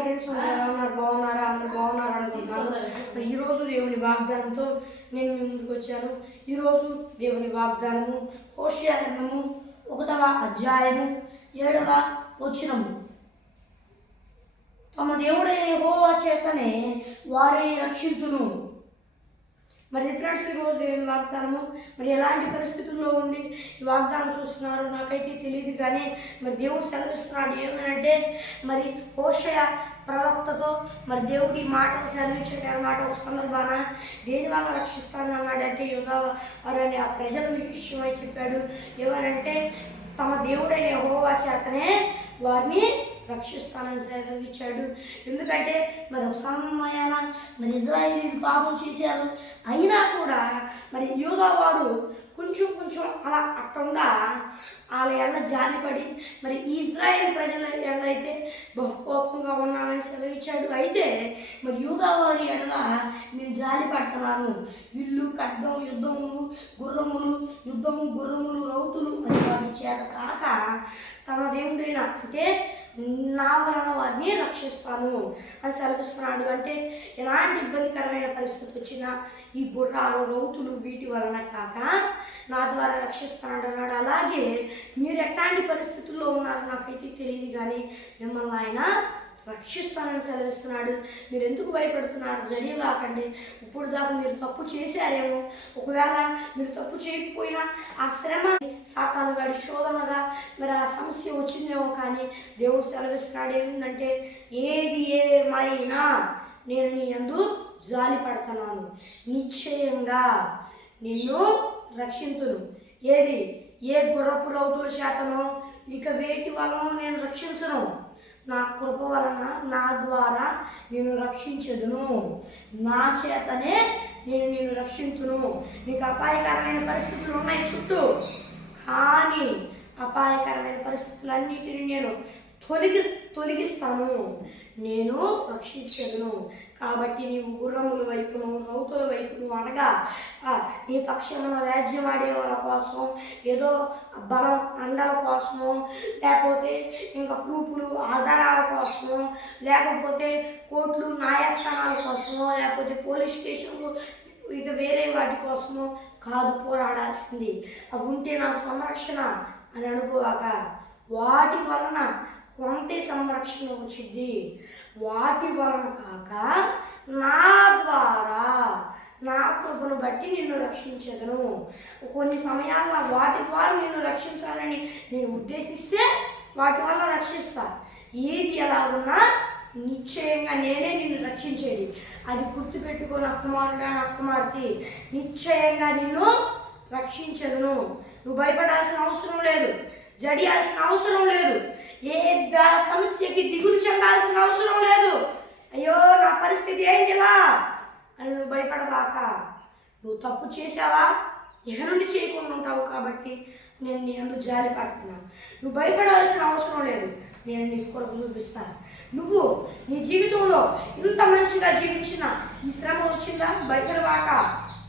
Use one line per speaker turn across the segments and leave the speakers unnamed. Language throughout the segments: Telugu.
ఫ్రెండ్స్ ఉన్నారు? బాగున్నారా? అందరు బాగున్నారా అనుకుంటున్నాను ఈరోజు దేవుని వాగ్దానంతో నేను మీ ముందుకు వచ్చాను. ఈరోజు దేవుని వాగ్దానము హోషియారంగము ఒకటవ అధ్యాయము ఏడవ వచ్చినము తమ దేవుడైన హోవా చేతనే వారిని రక్షించును. మరి ఫ్రెండ్స్ ఈరోజు దేవుని వాగ్దానము? మరి ఎలాంటి పరిస్థితుల్లో ఉండి ఈ వాగ్దానం చూస్తున్నారు? నాకైతే తెలియదు కానీ మరి దేవుడు సెలవిస్తున్నాడు ఏమనంటే మరి హోషయ ప్రవక్తతో మరి దేవుడి మాటలు సెలవించాడు అన్నమాట ఒక సందర్భాన దేని వల్ల రక్షిస్తాను అన్నాడంటే యుగా వారని ఆ ప్రజల విషయమై చెప్పాడు. ఏమనంటే తమ దేవుడైన హోవా చేతనే వారిని రక్షిస్తానని సెలవిచ్చాడు. ఎందుకంటే మరి ఒక సమయాన మరి ఇజ్రాయిల్ పాపం చేశారు. అయినా కూడా మరి యోగా వారు కొంచెం కొంచెం అలా అట్టంగా వాళ్ళ ఎండ జాలిపడి మరి ఇజ్రాయెల్ ప్రజల ఎండ అయితే బహు కోపంగా ఉన్నామని సెలవిచ్చాడు. అయితే మరి యోగా వారి ఎడల నేను జాలి పడుతున్నాను విల్లు ఖడ్గం యుద్ధములు గుర్రములు యుద్ధము గుర్రములు రౌతులు అని వారి చేత కాక తమ దేవుడైన అంటే నా వలన వారిని రక్షిస్తాను అని సెలవిస్తున్నాడు. అంటే ఎలాంటి ఇబ్బందికరమైన పరిస్థితి వచ్చినా ఈ గుర్రాలు రౌతులు వీటి వలన కాక నా ద్వారా రక్షిస్తాడు అన్నాడు. అలాగే మీరు ఎట్లాంటి పరిస్థితుల్లో ఉన్నారో నాకైతే తెలియదు కానీ మిమ్మల్ని ఆయన రక్షిస్తానని సెలవిస్తున్నాడు. మీరు ఎందుకు భయపడుతున్నారు జడివాకండి ఇప్పుడు దాకా మీరు తప్పు చేశారేమో. ఒకవేళ మీరు తప్పు చేయకపోయినా ఆ శ్రమ సాతాను గాడి శోధనగా మరి ఆ సమస్య వచ్చిందేమో కానీ దేవుడు సెలవిస్తున్నాడు ఏమిందంటే ఏది ఏమైనా నేను నీ ఎందు జాలి పడుతున్నాను నిశ్చయంగా నిన్ను రక్షింతును. ఏది? ఏ గుర్రపు రౌతుల శాతను ఇక వేటి వలన నేను రక్షించను. నా కృప వలన నా ద్వారా నేను రక్షించదును. నా చేతనే నేను నేను రక్షించును. నీకు అపాయకరమైన పరిస్థితులు ఉన్నాయి చుట్టూ. కానీ అపాయకరమైన పరిస్థితులన్నిటిని నేను తొలగి తొలగిస్తాను. నేను రక్షించను. కాబట్టి నీవు గుర్రముల వైపును రౌతుల వైపును అనగా నీ పక్షమున వ్యాజ్యం ఆడే వాళ్ళ కోసం ఏదో బలం అండల కోసము లేకపోతే ఇంకా ప్రూపులు ఆధారాల కోసము లేకపోతే కోర్టులు న్యాయస్థానాల కోసము లేకపోతే పోలీస్ స్టేషన్లు ఇక వేరే వాటి కోసము కాదు పోరాడాల్సింది. అవి ఉంటే నాకు సంరక్షణ అని అనుకోవాక వాటి వలన కొంత సంరక్షణ వచ్చింది వాటి వలన కాక నా ద్వారా నా కృపను బట్టి నిన్ను రక్షించదును. కొన్ని సమయాల్లో వాటి ద్వారా నిన్ను రక్షించాలని నేను ఉద్దేశిస్తే వాటి వల్ల రక్షిస్తా. ఏది ఎలా ఉన్నా నిశ్చయంగా నేనే నిన్ను రక్షించేది. అది గుర్తుపెట్టుకో నా కుమారుడా నా కుమార్తె. నిశ్చయంగా నిన్ను రక్షించదును. నువ్వు భయపడాల్సిన అవసరం లేదు. జడియాల్సిన అవసరం లేదు. ఏ సమస్యకి దిగులు చెందాల్సిన అవసరం లేదు. అయ్యో నా పరిస్థితి ఏంటిలా అని నువ్వు భయపడబాక. నువ్వు తప్పు చేసావా ఇక నుండి చేయకుండా ఉంటావు కాబట్టి నేను నీ అందు జాలి పడుతున్నాను నువ్వు భయపడాల్సిన అవసరం లేదు. నేను నీకు కొరకు చూపిస్తాను. నువ్వు నీ జీవితంలో ఇంత మంచిగా జీవించిన ఈ శ్రమ వచ్చిందా? భయపడబాక.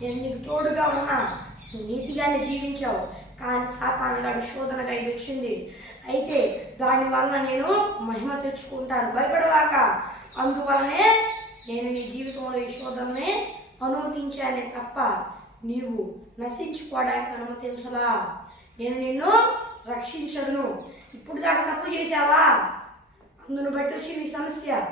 నేను నీకు తోడుగా ఉన్నా. నీతిగానే జీవించావు. కానీ సాతానుగాడు శోధనగా ఇది వచ్చింది. అయితే దానివల్ల నేను మహిమ తెచ్చుకుంటాను. భయపడవాక. అందువల్లనే నేను నీ జీవితంలో ఈ శోధనని అనుమతించానే తప్ప నీవు నశించుకోవడానికి అనుమతించలా నేను నిన్ను రక్షించను ఇప్పుడు దాకా తప్పు చేశావా? అందును బట్టి వచ్చి సమస్య.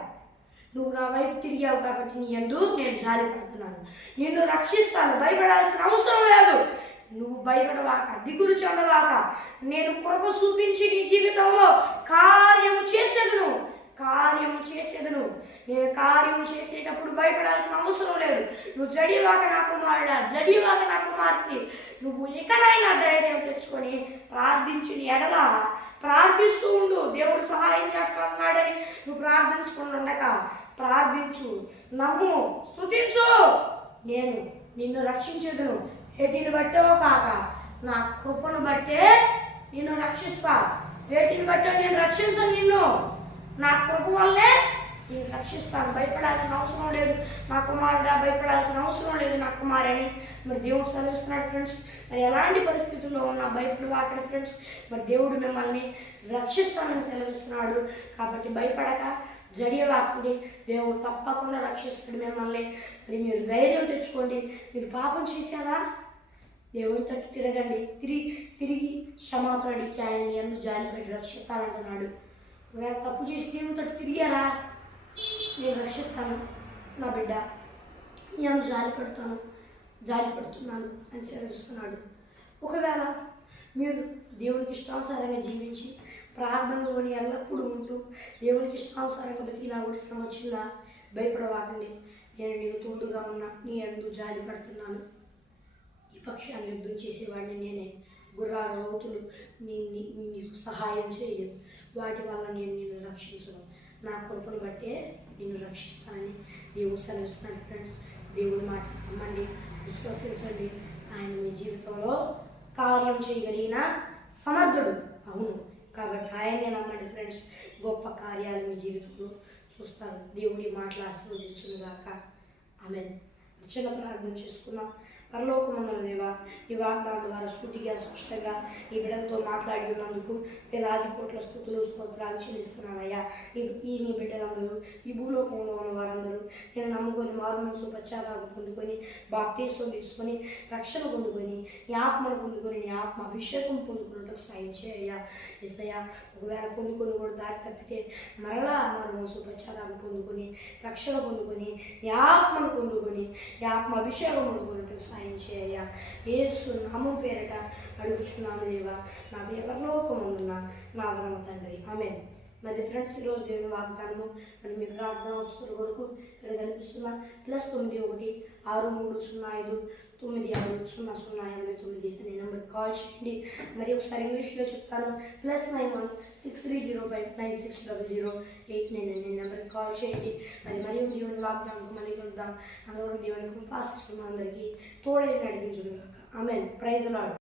నువ్వు నా వైపు తిరిగావు కాబట్టి నీ ఎందు నేను జాలి పడుతున్నాను. నిన్ను రక్షిస్తాను. భయపడాల్సిన అవసరం లేదు. నువ్వు భయపడవాక దిగులు చెందవాక నేను కృప చూపించి నీ జీవితంలో కార్యము చేసేదను. కార్యము చేసేదను. నేను కార్యము చేసేటప్పుడు భయపడాల్సిన అవసరం లేదు. నువ్వు జడివాక నా కుమారుడా జడివాక నా కుమార్తె. నువ్వు ఇకనైనా ధైర్యం తెచ్చుకొని ప్రార్థించిన ఎడల ప్రార్థిస్తూ ఉండు. దేవుడు సహాయం చేస్తున్నాడని నువ్వు ప్రార్థించుకుంటుండక ప్రార్థించు. నమ్ము స్తుతించు. నేను నిన్ను రక్షించదును. వేటిని బట్టో కాక నా కృపను బట్టే నిన్ను రక్షిస్తా. వేటిని బట్టో నేను రక్షించను నిన్ను. నా కృప వల్లే నేను రక్షిస్తాను. భయపడాల్సిన అవసరం లేదు. నా కుమారుడా భయపడాల్సిన అవసరం లేదు నా కుమారని. మరి దేవుడు సెలవిస్తున్నాడు ఫ్రెండ్స్. మరి ఎలాంటి పరిస్థితుల్లో ఉన్నా భయపడవాకడ ఫ్రెండ్స్. మరి దేవుడు మిమ్మల్ని రక్షిస్తానని సెలవిస్తున్నాడు. కాబట్టి భయపడక జడియవాకండి దేవుడు తప్పకుండా రక్షిస్తాడు మిమ్మల్ని. మరి మీరు ధైర్యం తెచ్చుకోండి. మీరు పాపం చేశారా? దేవుని తట్టు తిరగండి. తిరిగి తిరిగి క్షమాపణ అడిగితే ఆయన మీ అందు జాలిపడి రక్షిస్తానంటున్నాడు. ఒకవేళ తప్పు చేసి దేవుని తట్టు తిరిగారా? నేను రక్షిస్తాను నా బిడ్డ. మీ అందు జాలి పడతాను జాలి పడుతున్నాను అని సెలవిస్తున్నాడు. ఒకవేళ మీరు దేవునికి ఇష్టానుసారంగా జీవించి ప్రార్థనలోని ఎల్లప్పుడూ ఉంటూ దేవునికి ఇష్టానుసారంగా బతికి నాకు శ్రమ వచ్చిందా భయపడవాకండి. నేను నీకు తోడుగా ఉన్నా నీ అందు జాలి పడుతున్నాను. ఈ పక్షాన్ని యుద్ధం చేసేవాడిని నేనే. గుర్రాల రౌతులు నీ నీకు సహాయం చేయదు వాటి వల్ల నేను నిన్ను రక్షించను. నా కృపను బట్టే నిన్ను రక్షిస్తానని దేవుడు సెలవిస్తున్నాడు ఫ్రెండ్స్. దేవుడి మాట నమ్మండి విశ్వసించండి. ఆయన మీ జీవితంలో కార్యం చేయగలిగిన సమర్థుడు. అవును. కాబట్టి ఆయనే నమ్మండి ఫ్రెండ్స్. గొప్ప కార్యాలు మీ జీవితంలో చూస్తారు. దేవుడి మాటలు ఆశీర్వదించునుగాక. ఆమె చిన్న ప్రార్థన చేసుకున్నాం పరలోకమందుల దేవా ఈ వాగ్దానం ద్వారా సూటిగా స్పష్టంగా ఈ బిడ్డలతో మాట్లాడి ఉన్నందుకు వేలాది కోట్ల స్థుతులు స్తోత్రాలు చెల్లిస్తున్నానయ్యా. ఈ నీ బిడ్డలందరూ ఈ భూలోకంలో ఉన్న వారందరూ నేను నమ్ముకొని మారు మనసు పశ్చాత్తాపం పొందుకొని బాప్తీసం తీసుకొని రక్షణ పొందుకొని నీ ఆత్మను పొందుకొని నీ ఆత్మ అభిషేకం పొందుకున్నట్టు సాయం చేయయ్యా. ఎస్సయ్యా ఒకవేళ పొందుకొని కూడా దారి తప్పితే మరలా మారు మనసు పశ్చాత్తాపం పొందుకొని రక్షణ పొందుకొని నీ ఆత్మను పొందుకొని నీ ఆత్మ అభిషేకం పొందుకున్నట్టు సాయం సహాయం చేయయ్యా ఏసు నామం పేరట అడుగుచున్నాను దేవా. నా ఎవరిలోకముందున్న నా వరమ తండ్రి. ఆమె మరి ఫ్రెండ్స్ ఈరోజు దేవుని వాగ్దానము మరి మీ ప్రార్థన వస్తున్న వరకు ఇక్కడ కనిపిస్తున్న ప్లస్ తొమ్మిది ఒకటి ఆరు మూడు సున్నా ఐదు తొమ్మిది ఆరు సున్నా సున్నా ఎనభై తొమ్మిది అనే నెంబర్కి కాల్ చేయండి. మరి ఒకసారి ఇంగ్లీష్లో చెప్తాను. Plus nine one six three zero five nine six double zero eight nine అనే నెంబర్కి కాల్ చేయండి. మరి మరియు దేవుని వాగ్దానంతో మళ్ళీ కలుద్దాం అందరూ దేవుని కృపాశిస్తున్నాం అందరికీ తోడే నడిపించుడు ఆమె ప్రైజ్ లాడ్